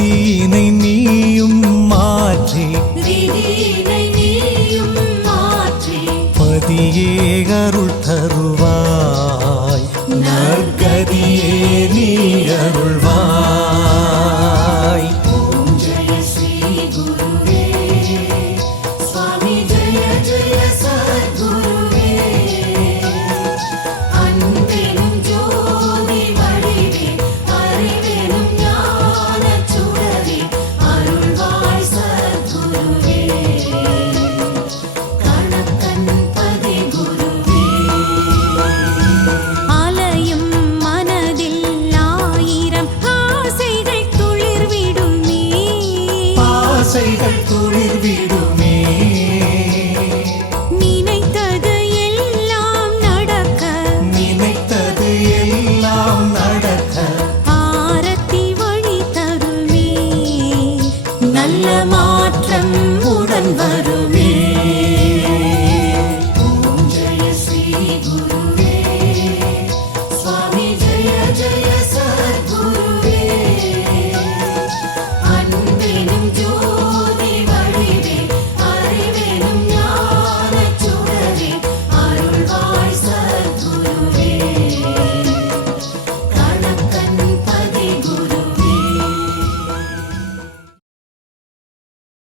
விதியினை நீயும் மாற்றி பதியே அருள் தருவாய் நற்கதியே நீ அருள்வாய். ஓம் ஜெய ஸ்ரீ குருவே சுவாமி ஜெய ஜெய சத்குருவே அன்பெனும் ஜோதி வடிவே அறிவெனும் ஞான சுடரே அருள்வாய் சத்குருவே கணக்கன் பதி குருவே. ஆலயம் மனதில் ஆயிரம் ஆசைகள் துளிர்விடும் நீ ஆசைகள் துளிர்விடும்